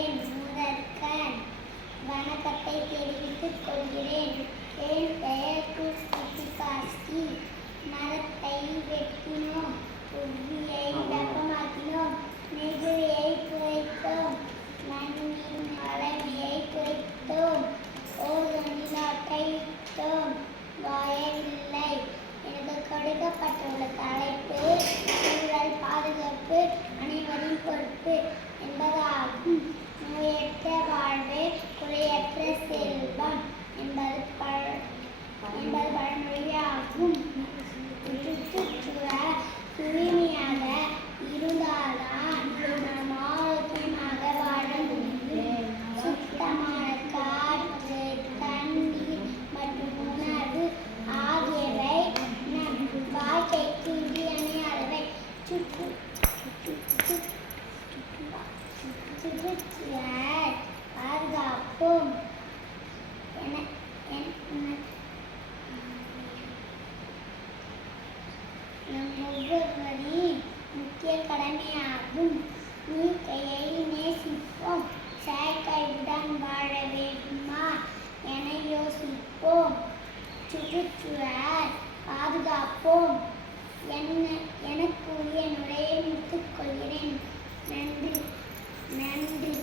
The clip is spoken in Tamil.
என் முதற்கண் வணக்கத்தை தெரிவித்துக் கொள்கிறேன். என் பெயர் குட்டிகாஸ்கி. மரத்தை வெட்டினோம், புவியை வெப்பமாக்கினோம், நெகிழியை குறைத்தோம், மண்ணின் அளவியை குறைத்தோம், ஓசோனில் அட்டையிட்டோம். வாயவில்லை. எனக்கு கொடுக்கப்பட்டுள்ள தலைப்பு சூழல் பாதுகாப்பு அனைவரின் பொறுப்பு என்பதாகும். நோயற்ற வாழ்வே குறையற்ற செல்வம் என்பது பழமொழியாகும். சுற்றுச்சூழல் தூய்மையாக இருந்தால்தான் நாம் ஆரோக்கியமாக வாழ முடியும். சுத்தமான காற்று, தண்ணீர் மற்றும் உணவு ஆகியவை நம் வாழ்க்கைக்கு இன்றியமையாதவை. சுற்றுச்சூழல் பாதுகாப்போம். நம் ஒவ்வொருவரின் முக்கிய கடமையாகும். இயற்கையை நேசிப்போம். செயற்கையுடன் வாழ வேண்டுமா என யோசிப்போம். சுற்றுச்சூழல் பாதுகாப்போம் என கூறிய நுரையை முடித்துக் கொள்கிறேன். நன்றி.